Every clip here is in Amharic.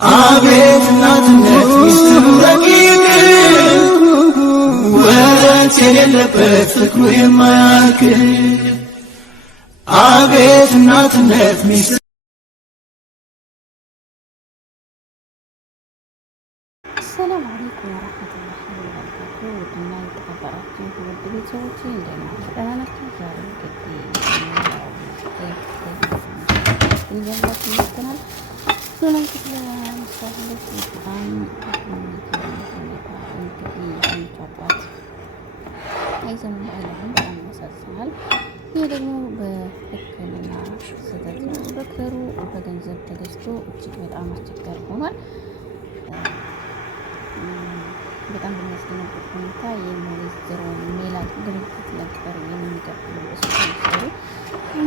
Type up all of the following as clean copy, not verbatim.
አቤት እናትነት ሚስጥሩ ረቂቅ ወረት የሌለበት ፍቅሩ የማያልቅ አቤት እናትነት ሚስጥሩ السلام عليكم ورحمة الله وبركاته. ودنا يتقبلاتي ود ቤተሰቦቼ እንደምን ናችሁ? ደህና ናችሁ? ዛሬ እንግዲህ ይዘንላችሁ መጥተናል። ሱናን ስለምሳሌት በጣም ሁኔታ እንግዲህ አንጫባት አይዘን አይለንም በጣም ያሳዝናል። ይህ ደግሞ በሕክምና ስህተት ነው። ዶክተሩ በገንዘብ ተገዝቶ እጅግ በጣም አስቸጋሪ ሆኗል። በጣም በሚያስደነግጥ ሁኔታ የወይዘሮ ሜላት ድርጅት ነበር የሚቀጥለው ስፖንሰሩ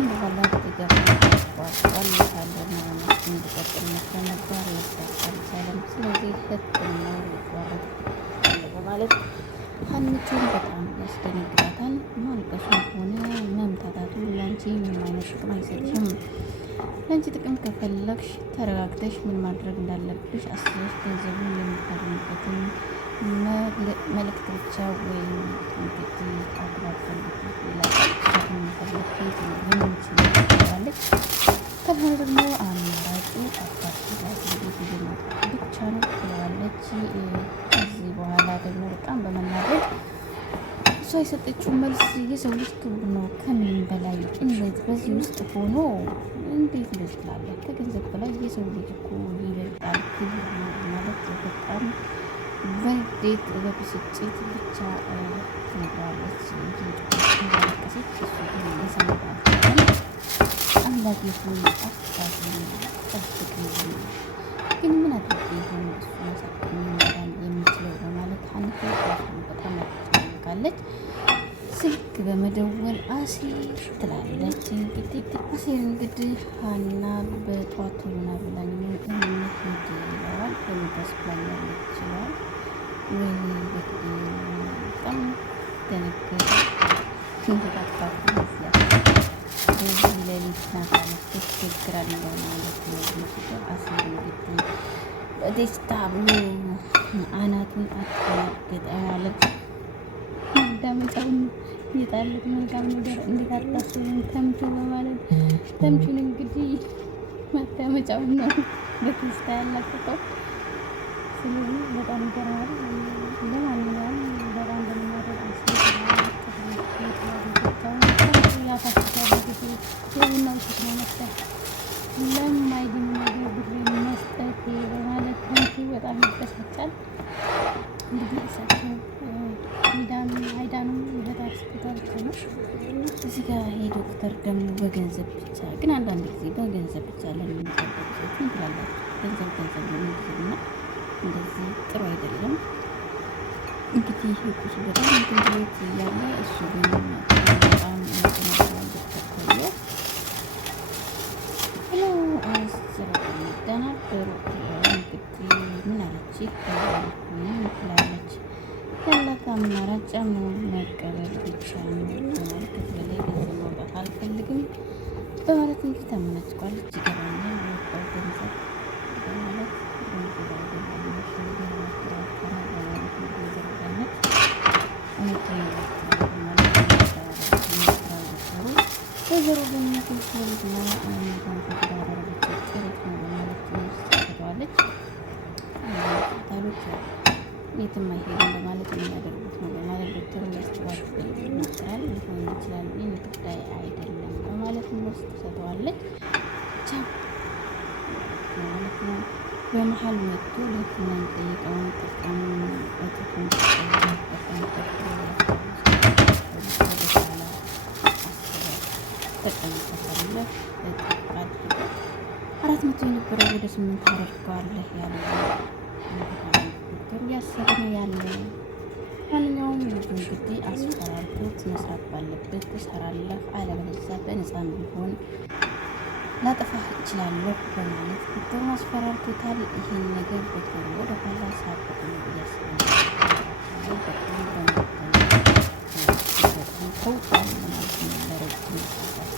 በኋላ ተገባባል ካለና እንዲቀጥል ነበር ያሳካል። ስለዚህ ሕክምናው ይቋረጥ በማለት ሀኒቹን በጣም ያስደነግጣታል። ማልቀሱም ሆነ መምታታቱ ለአንቺ ምንም አይነት ጥቅም አይሰጥሽም። ለአንቺ ጥቅም ከፈለግሽ ተረጋግተሽ ምን ማድረግ እንዳለብሽ አስበሽ ገንዘቡን የምታገኝበትን መልእክት ብቻ ወይም እንግዲህ አግባብ ፈልጊ ይላል። መፈለግ ቤት የምንችል ትላለች። ካልሆነ ደግሞ አማራጩ አባት ጋር ቤት ብቻ ነው ትለዋለች። ከዚህ በኋላ ደግሞ በጣም በመናደድ እሷ የሰጠችው መልስ የሰው ልጅ ክቡር ነው ከምንም በላይ እንዴት በዚህ ውስጥ ሆኖ እንዴት ልጅ ትላለች። ከገንዘብ በላይ የሰው ልጅ እኮ ይበልጣል ክቡር ነው ማለት በጣም በንዴት በብስጭት ብቻ ትነግረዋለች። እያለቀሰች እሱ ግን የሰማት አምላክ ሆይ አስታዝን ጠብቅኝ፣ ግን ምን አድርጌ የሆነ እሱ መሳቅኝ መዳን የሚችለው በማለት ሀኒቱ በጣም ያስጨንቃለች። ስልክ በመደወል አሴር ትላለች። እንግዲህ ሀና በጧቱ ሆና ብላኝ እንሂድ ይለዋል። በሚደስ ብላኝ ይችላል ወይ በጣም ደነገጠ። ሲንተካካት በዚህ ሌሊት ናታነች ትቸግራል ማለት ነው። አሴር እንግዲህ በደስታ ብሎ አናቱን አትናገጠ ማለት ዳመጫውን የጣለት መልካም ነገር እንዴት አታስብም ተምቹ በማለት ተምቹን እንግዲህ ማዳመጫውን ነው በደስታ ያላቀቀው። ስለዚህ በጣም ይገርማል። ለማንኛውም በጣም በሚያደርግ የቡናው ስስነ መስጠት ለማይድን ነገር ብር መስጠት በማለት ተምቹ በጣም ይበሳጫል። እንግዲህ እሳቸው አይዳንም ይበታል ስኩታልች ነው። እዚህ ጋር ይሄ ዶክተር ደግሞ በገንዘብ ብቻ ግን አንዳንድ ጊዜ በገንዘብ ብቻ ለሚመጣበት ሰዎች ትላላችሁ። ገንዘብ ለሚጊዜና እንደዚህ ጥሩ አይደለም። እንግዲህ ቁሱ በጣም ትንት እያለ እሱ ግን በጣም ያስተናግዳል። ዶክተር ተብሎ ደናበሩ እንግዲህ ምን አለች ትላለች። ያላት አማራጭ መቀበል ብቻ ነው በማለት ከዚህ በላይ ገንዘብ ማውጣት አልፈልግም በማለት እንግዲህ ተመናጭቋለች። ይገባኛል ወጣው ገንዘብ በማለት ወይዘሮ ገነት ልጅና የትም አይሄድም በማለት የሚያደርጉት ነው በማለት ዶክተሩ ያስተባብል ይናገራል። ሊሆን ይችላል ይህ ጉዳይ አይደለም በማለት ወስድ ትሰጠዋለች። ብቻ ማለት ነው። በመሀል መጥቶ ለህክምና የሚጠይቀውን ጠቃሚ እጥፉን ተቀምጠሳለህ አድርገው 400 የነበረው ወደ 8 አደርገዋለህ ያለ እያሰበ ነው ያለው። ማንኛውም ልጁ እንግዲህ አስፈራርቶት መስራት ባለበት ትሰራለህ፣ አለበለዚያ በነፃም ቢሆን ላጠፋህ እችላለሁ በማለት ዶክተሩን አስፈራርቶታል። ይህን ነገር ዶክተሩ ወደ ኋላ ሳብቅ ነው እያሰበ በጣም ተውጧል ማለት ነው። ለረጅም ሰዓት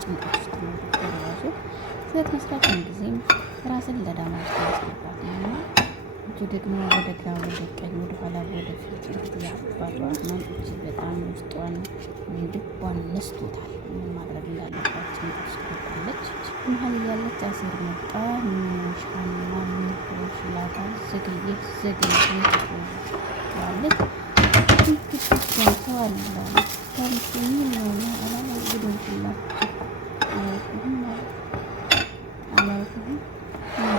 ጭንቀት ውስጥ ነው ዶክተሩ ራሱ ስህተት መስራት ጊዜም ራስን ለዳማ ውስጥ ማስገባት ነው እና እጁ ደግሞ ወደ ግራ ወደ ቀኝ ወደ ኋላ ወደ ፊት እንግዲህ የአባቷ ህመም እጅግ በጣም ውስጧን ልቧን ነስቶታል። ምን ማድረግ እንዳለባት ጭንቀት ውስጥ ገብታለች። መሀል እያለች አሴር መጣ። ሻና ምን ይላታል። ዘገየች ትላለች። ይገባቸዋል ታሪኩኝ ሆነ አላውቅላችሁ አላውቅም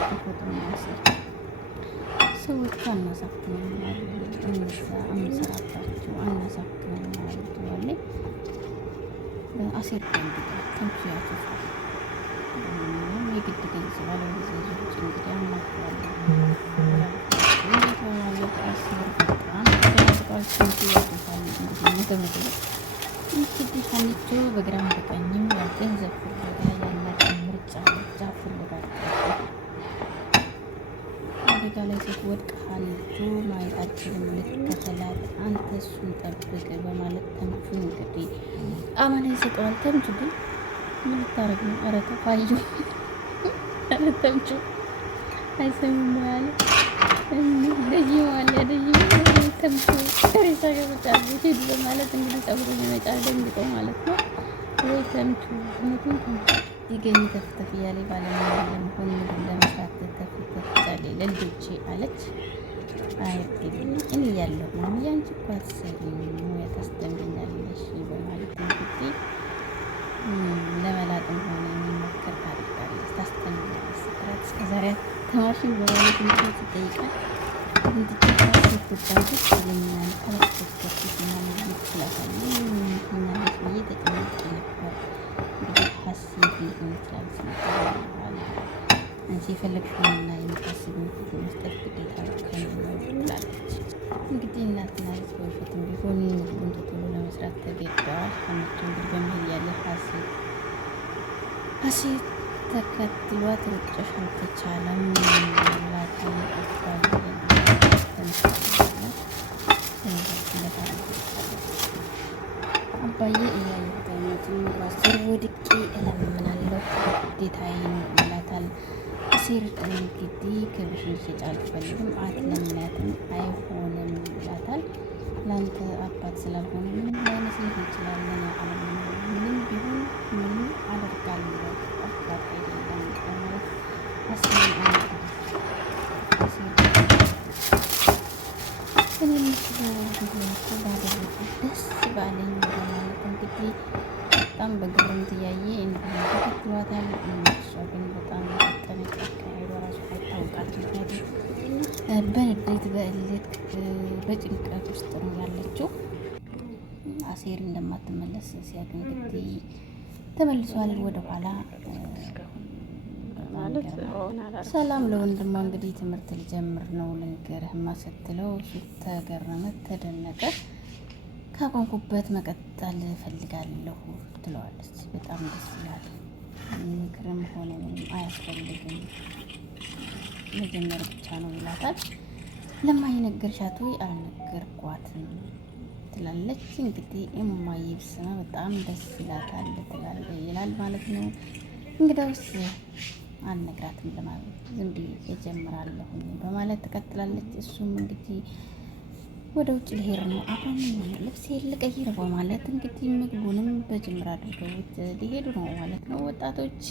ተፈጥሮ ማሰር ሰዎች አናሳክመናል እንሰራባቸው አናሳክመናል ትላለች። አሴር ደንግጧል። ተንሱ ያቶፋል የግድ ገንዘብ አለጊዜ ዞች እንግዲህ አናክራለን ማለት አሴር በጣም ተናግጧል። ተንሱ ያቶፋል እንግዲህ እንግዲህ ሀኒቾ በግራም በቀኝም ገንዘብ ፍለጋ ያላትን ምርጫ ፍለጋ አደጋ ላይ ስትወድቅ ሀኒቾ ማየት አልችልም ልትከተላት አንተ እሱን ጠብቅ በማለት ተምቹ እንግዲህ አማና ይሰጠዋል። ተምቹ ግን ምን ልታረግ ነው? ኧረ ተፋዩ ኧረ ተምቹ አይሰሚም ያለ ደይዋለ ተምቹ ሬሳ ገብቻለ ሄዱ በማለት እንግዲህ ጸጉሩን ይመጫል ደንግጦ ማለት ነው። ወይ ተምቹ እውነቱን ተምቹ ይገኝ ተፍተፍ እያለ ባለሙያ ለመሆን ምግብ ለመስራት ተፍተፍ ዛሌ ለልጆቼ አለች። አይገኝ እኔ ያለሁ ነው ያንቺ እኮ አትሰሪም ሙያ ታስተምሪኛለሽ በማለት እንግዲህ ለመላጥም ሆነ የሚሞከር ታደርጋለች ታስተምሪኛለሽ ስትላት እስከዛሬ ተማርሽኝ በማለት እንግዲህ ትጠይቃል። እንድትታስ ትባልሽ ይለኛል ካላስቸገርኩሽ ማለት ይችላል ምክንያት ብዬ ተጨንቄ ነበር። እንግዲህ ሀሴት ሊሆን ይችላል ስንባል አንቺ የፈለግሽውንና የምታስቢውን ሁሉ መስጠት ግዴታ ከእኔ ነው ትላለች። እንግዲህ እናትና ልጅ በውሸትም ቢሆን ምግቡን ቶሎ ለመስራት ተገደዋል። ሀኒቾ እንግዲህ በመሄድ ያለ ሀሴት ተከትሏት ሩጫሽ አልተቻለም ላታን አባዬ እያየሁት አይነቱን ራሴር ወድቄ እለምናለሁ ግዴታዬ ነው ይላታል። አሴር እንግዲህ ክብርሽን ልትሰጪ አልፈልግም አትለምናትም አይሆንም ይላታል። ለአንተ አባት ስላልሆነ ምንም ላይመስልህ ይችላል ለእኔ ምንም ቢሆን ምንም አደርጋለሁ አባት አይደለም በማለት አሴር እኔ ምስለው ቢሆን እኮ ባደረጉ ደስ ባለኝ በማለት እንግዲህ በጣም በግርምት እያየ እንዲሁም ተከትሏታል። እሷ ግን በጣም ጠነቀቅ በራሱ አይታወቃት። ምክንያቱም በንዴት በእልክ በጭንቀት ውስጥ ነው ያለችው። አሴር እንደማትመለስ ሲያውቅ እንግዲህ ተመልሷል ወደኋላ ሰላም ለወንድሟ እንግዲህ ትምህርት ልጀምር ነው ልንገርህማ ስትለው እሱ ተገረመ ተደነቀ። ካቆምኩበት መቀጠል እፈልጋለሁ ትለዋለች። በጣም ደስ ይላል። ምክርም ሆነ ምንም አያስፈልግም መጀመር ብቻ ነው ይላታል። ለማኝ ነገርሻት ወይ? አልነገርኳትም ትላለች። እንግዲህ እማዬ ብትሰማ በጣም ደስ ይላታል ይላል ማለት ነው። እንግዳውስ አልነግራትም ለማለት ዝም ብዬ እጀምራለሁ በማለት ትቀጥላለች። እሱም እንግዲህ ወደ ውጭ ልሄድ ነው አሁን ልብስ ልቀይር በማለት እንግዲህ ምግቡንም በጅምር አድርገውት ሊሄዱ ነው ማለት ነው ወጣቶች።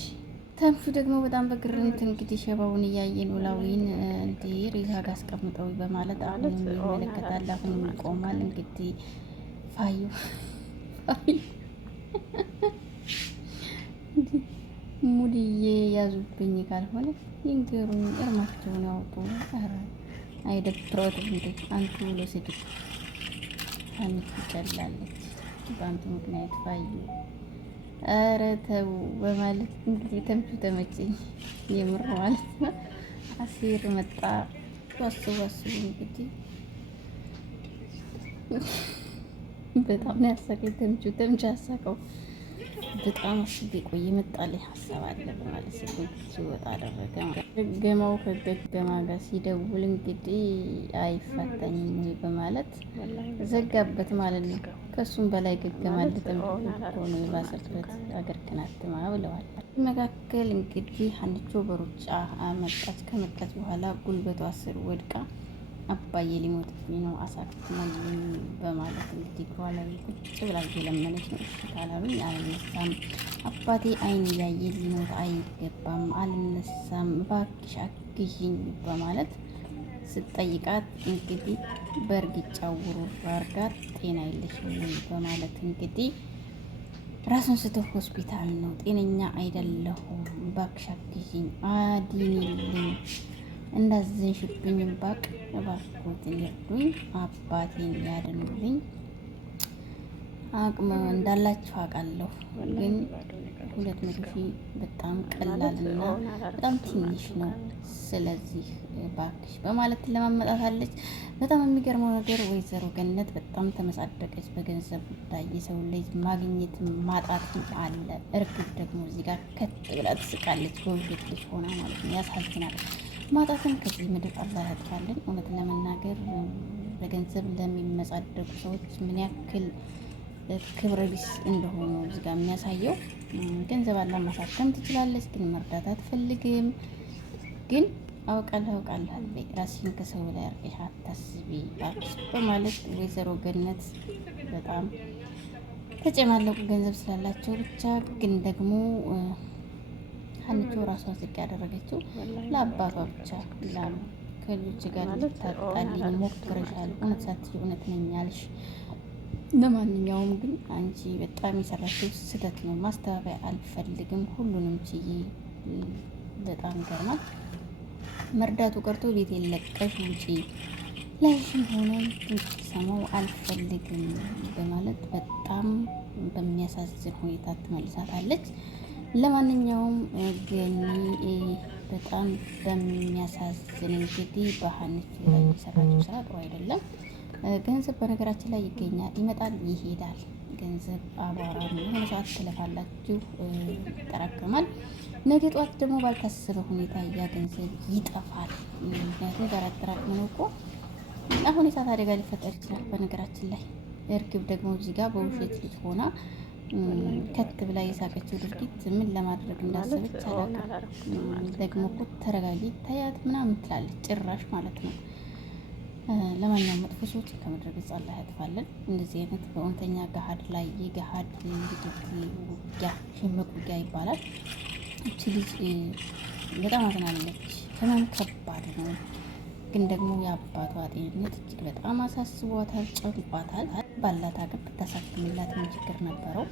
ተምቹ ደግሞ በጣም በግርምት እንግዲህ ሸባውን እያየ ኖላዊን እንዲህ ሬሳ ጋር አስቀምጠው በማለት አሁንም ይመለከታል። አሁንም ይቆማል። እንግዲህ ፋዩ ሙድዬ ያዙብኝ ካልሆነ ይንገሩኝ እርማቸውን ያወጡ። ኧረ አይደብረውትም እንዴ አንቱ ብሎ ስድብ ሀኒት ትጨላለች በአንቱ ምክንያት ፋዩ ኧረ ተው በማለት እንግዲህ ተምቹ ተመቸኝ የምር ማለት ነው። አሴር መጣ ዋስቡ እንግዲህ በጣም ነው ያሳቀኝ። ተምቹ ያሳቀው በጣም አስቤ ቆይ የመጣልኝ ሀሳብ አለ በማለት ሲወጣ አደረገ። ገማው ከገገማ ጋር ሲደውል እንግዲህ አይፋታኝም ወይ በማለት ዘጋበት ማለት ነው። ከሱም በላይ ገገማ ለተምቹ ሆኖ የባሰበት አገር ክናትማ ብለዋል። መካከል እንግዲህ ሀኒቾ በሩጫ መጣች። ከመጣች በኋላ ጉልበቷ ስር ወድቃ አባዬ ሊሞትብኝ ነው አሳክመልኝ በማለት እንግዲህ እግሯ ላይ ቁጭ ብላ እየለመነች ነው። እሺ ካላሉኝ አልነሳም፣ አባቴ አይን እያየ ሊሞት አይገባም፣ አልነሳም፣ እባክሽ አግዢኝ በማለት ስትጠይቃት እንግዲህ በእርግጫ ውርውር አድርጋት ጤና የለሽም በማለት እንግዲህ ራሱን ስቶ ሆስፒታል ነው፣ ጤነኛ አይደለሁም፣ እባክሽ አግዢኝ፣ አድኝልኝ፣ እንዳዘንሽብኝ ባቅ እባክዎትን ይርዱኝ፣ አባቴን ያድኑልኝ። አቅም እንዳላችሁ አውቃለሁ፣ ግን 200 ሺህ በጣም ቀላልና በጣም ትንሽ ነው። ስለዚህ እባክሽ በማለት ለማመጣታለች። በጣም የሚገርመው ነገር ወይዘሮ ገነት በጣም ተመጻደቀች በገንዘብ ጉዳይ። የሰው ልጅ ማግኘት ማጣትም አለ። እርግብ ደግሞ እዚህ ጋር ከት ብላ ትስቃለች፣ በውሸት ልጅ ሆና ማለት ነው። ያሳዝናል። ማጣትን ከዚህ ምድር አላህ ያጥፋልን። እውነት ለመናገር በገንዘብ ለሚመጻደቁ ሰዎች ምን ያክል ክብረ ቢስ እንደሆኑ እዚህ ጋር የሚያሳየው። ገንዘብ አላ ማሳከም ትችላለች፣ ግን መርዳት አትፈልግም። ግን አውቃለሁ ራስሽን ከሰው ላይ አርቀሽ አታስቢ እባክሽ በማለት ወይዘሮ ገነት በጣም ተጨማለቁ። ገንዘብ ስላላቸው ብቻ። ግን ደግሞ ሀኒቾ ራሷን ዝቅ ያደረገችው ለአባቷ ብቻ ላሉ ከልጆች ጋር ልታጣልኝ ሞክረሻል፣ እውነት ሳትይ እውነት ነኝ ያልሽ። ለማንኛውም ግን አንቺ በጣም የሰራችው ስህተት ነው። ማስተባበያ አልፈልግም፣ ሁሉንም ችዬ። በጣም ይገርማል። መርዳቱ ቀርቶ ቤት የለቀሽ ውጪ፣ ላይሽም ሆነ ሰማው አልፈልግም በማለት በጣም በሚያሳዝን ሁኔታ ትመልሳታለች። ለማንኛውም ገኒ በጣም በሚያሳዝን እንግዲህ በሀኒቾ ላይ የሰራችው ስራ ጥሩ አይደለም። ገንዘብ በነገራችን ላይ ይገኛል፣ ይመጣል፣ ይሄዳል። ገንዘብ አቧራ ነው። የሆነ ሰዓት ትለፋላችሁ፣ ይጠራቀማል። ነገ ጠዋት ደግሞ ባልታሰበ ሁኔታ ያ ገንዘብ ይጠፋል። ምክንያቱም ጋር አጠራቅመን እኮ አሁን የእሳት አደጋ ሊፈጠር ይችላል። በነገራችን ላይ እርግብ ደግሞ እዚህ ጋር በውሸት ልጅ ሆና ከት ብላ የሳቀችው ድርጊት ምን ለማድረግ እንዳሰበች አላውቅም። ደግሞ እኮ ተረጋጊ ታያት ምናምን ትላለች ጭራሽ ማለት ነው። ለማንኛውም መጥፎ ሰዎች ከምድረ ገጽ አላህ ያጥፋልን። እንደዚህ አይነት በእውነተኛ ገሀድ ላይ የገሀድ ውጊያ ሽምቅ ውጊያ ይባላል። እቺ ልጅ በጣም አዝናለች። ህመም ከባድ ነው። ግን ደግሞ የአባቷ ጤንነት እጅግ በጣም አሳስቧታል፣ ጨንቋታል። ባላት አቅም ብታሳክምላት ምን ችግር ነበረው?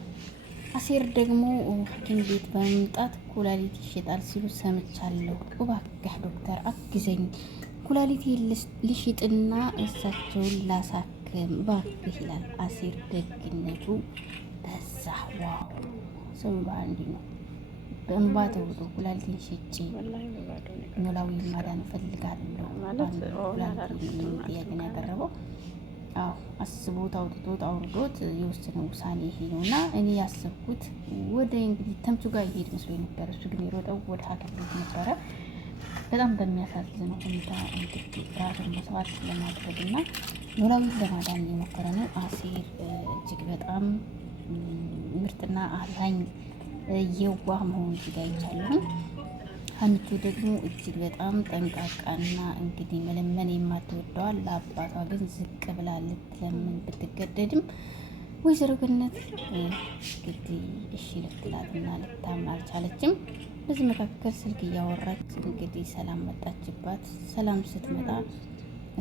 አሴር ደግሞ ሐኪም ቤት በመምጣት ኩላሊት ይሸጣል ሲሉ ሰምቻለሁ። እባክህ ዶክተር አግዘኝ፣ ኩላሊት ልሽጥና እሳቸውን ላሳክም እባክህ ይላል አሴር። ደግነቱ በዛ። ዋው ሰው በአንድ ነው። በእንባ ተውጦ ኩላሊትን ሽጬ ኖላዊ ማዳን እፈልጋለሁ ኩላሊት ጥያቄን ያቀረበው። አዎ አስቦት አውጥቶት አውርዶት የወሰነ ውሳኔ ይሄ ነው። እና እኔ ያሰብኩት ወደ እንግዲህ ተምቹ ጋር ይሄድ መስሎ ነበር። እሱ ግን የሮጠው ወደ ሐኪም ቤት ነበረ። በጣም በሚያሳዝነው ሁኔታ እንግዲህ ራሱን መስዋዕት ለማድረግ እና ኖላዊን ለማዳን የሞከረ ነው። አሴር እጅግ በጣም ምርጥና አዛኝ የዋህ መሆኑ እጅግ አይቻለሁም። ሀኒቾ ደግሞ እጅግ በጣም ጠንቃቃና እንግዲህ መለመን የማትወደዋል። ለአባቷ ግን ዝቅ ብላ ልትለምን ብትገደድም ወይዘሮ ገነት እንግዲህ እሺ ልትላትና ልታምን አልቻለችም። በዚህ መካከል ስልክ እያወራች እንግዲህ ሰላም መጣችባት። ሰላም ስትመጣ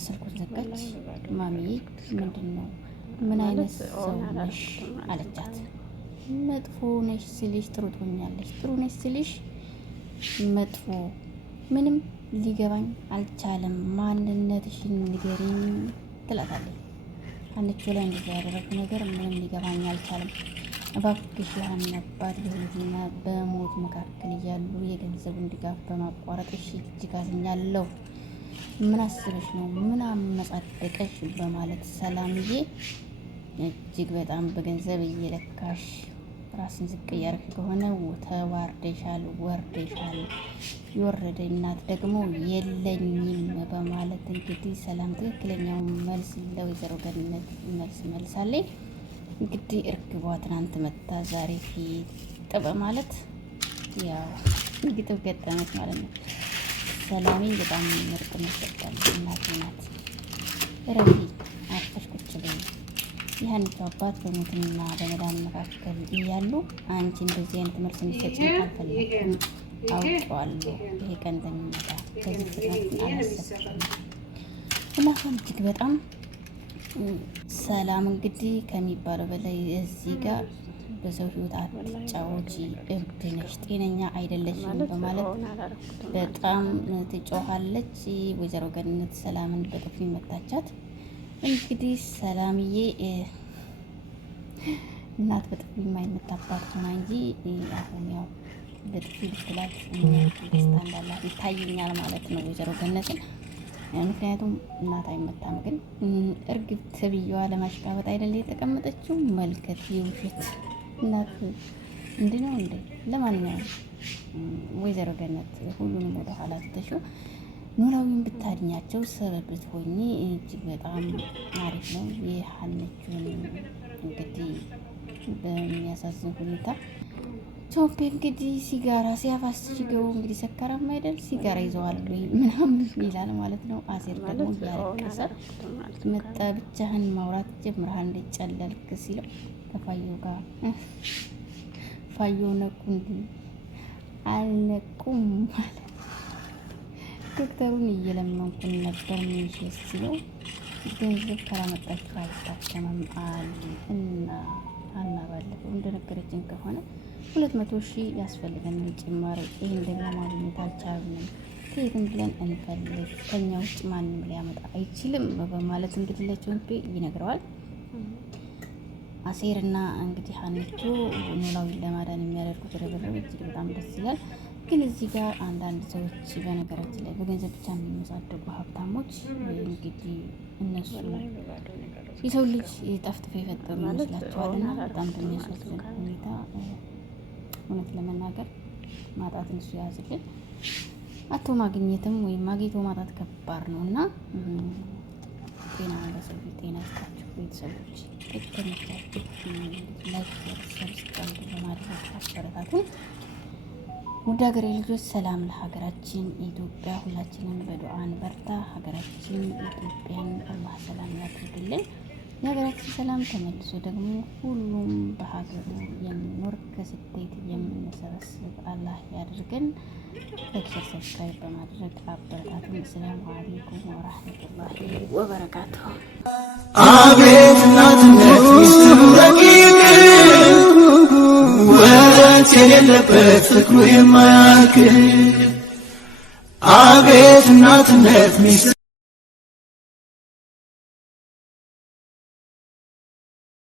ስልኩን ዘጋች። ማሚዬ ምንድን ነው? ምን አይነት ሰው ነሽ አለቻት። መጥፎ ነሽ ስልሽ ጥሩ ትሆኛለሽ፣ ጥሩ ነሽ ስልሽ መጥፎ። ምንም ሊገባኝ አልቻለም፣ ማንነትሽን ንገሪኝ ትላታለች። ሀኒቾ ላይ እንደዛ ያደረጉ ነገር ምንም ሊገባኝ አልቻለም። እባክሽ የሀና አባት በህይወትና በሞት መካከል እያሉ የገንዘቡን ድጋፍ በማቋረጥሽ እጅግ አዝኛለሁ። ምን አስበሽ ነው? ምን አመጻደቀሽ? በማለት ሰላምዬ እጅግ በጣም በገንዘብ እየለካሽ ራስን ዝቅ እያደረግሽ ከሆነ ተዋርደሻል፣ ወርደሻል። የወረደ እናት ደግሞ የለኝም በማለት እንግዲህ ሰላም ትክክለኛው መልስ ለወይዘሮ ገነት መልስ መልሳለች። እንግዲህ እርግቧ ትናንት መታ ዛሬ ፊት በማለት ያው ግጥም ገጠመች ማለት ነው። ሰላሜ በጣም ምርጥ መሰጣል እናቴ ናት። ረፊ አርፈሽ ቁጭ በይ። የሀኒቱ አባት በሞትና በመዳን መካከል እያሉ አንቺ እንደዚህ አይነት መልስ እንድትሰጪኝ አልፈለግም። አውቀዋለሁ ይሄ ቀን እንደሚመጣ ከዚህ ፍጥነት አላሰብኩም። እናቷም እጅግ በጣም ሰላም እንግዲህ ከሚባለው በላይ እዚህ ጋር በሰው ህይወት አትጫወቺ፣ እብድ ነሽ፣ ጤነኛ አይደለሽም በማለት በጣም ትጮኻለች። ወይዘሮ ገነት ሰላምን በጥፊ መታቻት። እንግዲህ ሰላምዬ እናት በጥፊ የማይመታባት ሆና እንጂ አሁን ያው በጥፊ ብትላት ደስታ እንዳላት ይታየኛል ማለት ነው ወይዘሮ ገነትን። ምክንያቱም እናት አይመታም፣ ግን እርግብ ተብዬዋ ለማሽቃበጥ አይደለ የተቀመጠችው። መልከት የውሸት እናት እንዲህ ነው እንዴ? ለማንኛውም ወይዘሮ ገነት ሁሉንም ወደ ኋላ ትተሽው ኖላዊን ብታድኛቸው ሰበብ ብትሆኚ እጅግ በጣም አሪፍ ነው። የሀኒቹን እንግዲህ በሚያሳዝን ሁኔታ ቾምፔ እንግዲህ ሲጋራ ሲያፋስ ሲገቡ እንግዲህ ሰካራም አይደል ሲጋራ ይዘዋል ምናምን ይላል ማለት ነው። አሴር ደግሞ እያለቀሰ መጣ። ብቻህን ማውራት ጀምረሃል እንደ ጨለልክ ሲለው ከፋዮ ጋር ፋዮ ነቁ እንዲ አልነቁም ማለት ዶክተሩን እየለመንኩን ነበር ሚሽስ ሲለው ገንዘብ ካላመጣችሁ አልታከምም አሉ እና አና ባለፈው እንደነገረችን ከሆነ 200,000 ያስፈልገን ጭማሪ። ይሄን ደግሞ ማግኘት አልቻልንም። ከየትም ብለን እንፈልግ፣ ከኛ ውጭ ማንም ሊያመጣ አይችልም በማለት እንግዲህ ለቾምፔ ይነግረዋል። አሴርና እንግዲህ ሀኒቹ ኖላዊን ለማዳን የሚያደርጉት ርብርብ እጅግ በጣም ደስ ይላል። ግን እዚህ ጋር አንዳንድ ሰዎች በነገራችን ላይ በገንዘብ ብቻ የሚመሳደቁ ሀብታሞች እንግዲህ እነሱ የሰው ልጅ ጠፍጥፈው የፈጠሩ ይመስላቸዋልና በጣም በሚያሳዝን ሁኔታ እውነት ለመናገር ማጣትን እሱ ያዝልን። አቶ ማግኘትም ወይም ማግኘቶ ማጣት ከባድ ነው እና ጤና ለሰው ጤና ይስጣችሁ ቤተሰቦች። ተከታታችሁ ላይክ ሰብስክራይብ በማድረግ አበረታቱን። ውድ ሀገሬ ልጆች ሰላም ለሀገራችን ኢትዮጵያ። ሁላችንም በዱዓን በርታ። ሀገራችን ኢትዮጵያን አላህ ሰላም ያድርግልን። የሀገራችን ሰላም ተመልሶ ደግሞ ሁሉም በሀገሩ የሚኖር ከስደት የምንሰበስብ አላህ ያድርገን። ላይክ ሰብስክራይብ በማድረግ አበረታቱን። ሰላም አለይኩም ወራህመቱላሂ ወበረካቱሁ። አቤት እናትነት ሚስጥሩ ረቂቅ ወረት የሌለበት ፍቅሩ የማያልቅ አቤት እናትነት ሚስጥሩ